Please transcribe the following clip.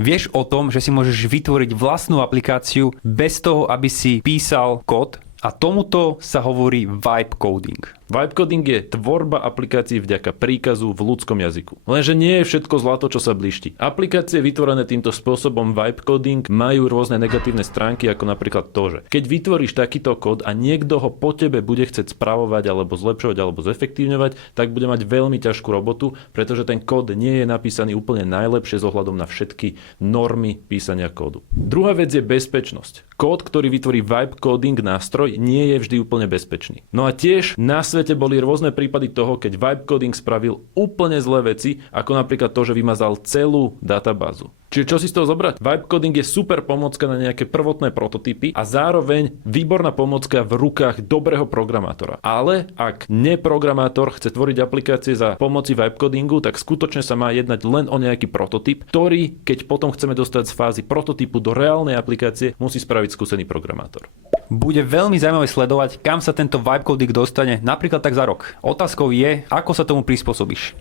Vieš o tom, že si môžeš vytvoriť vlastnú aplikáciu bez toho, aby si písal kód? A tomuto sa hovorí vibe coding. Vibe coding je tvorba aplikácií vďaka príkazu v ľudskom jazyku. Lenže nie je všetko zlato, čo sa blíšti. Aplikácie vytvorené týmto spôsobom vibe coding majú rôzne negatívne stránky, ako napríklad to, že keď vytvoríš takýto kód a niekto ho po tebe bude chcieť spravovať alebo zlepšovať alebo zefektívňovať, tak bude mať veľmi ťažkú robotu, pretože ten kód nie je napísaný úplne najlepšie s ohľadom na všetky normy písania kódu. Druhá vec je bezpečnosť. Kód, ktorý vytvorí vibe coding nástroj, nie je vždy úplne bezpečný. No a tiež na svete boli rôzne prípady toho, keď vibe coding spravil úplne zlé veci, ako napríklad to, že vymazal celú databázu. Čiže čo si z toho zobrať? Vibe coding je super pomocka na nejaké prvotné prototypy a zároveň výborná pomocka v rukách dobrého programátora. Ale ak neprogramátor chce tvoriť aplikácie za pomoci vibe codingu, tak skutočne sa má jednať len o nejaký prototyp, ktorý, keď potom chceme dostať z fázy prototypu do reálnej aplikácie, musí spraviť skúsený programátor. Bude veľmi zaujímavé sledovať, kam sa tento vibe coding dostane napríklad tak za rok. Otázkou je, ako sa tomu prispôsobíš.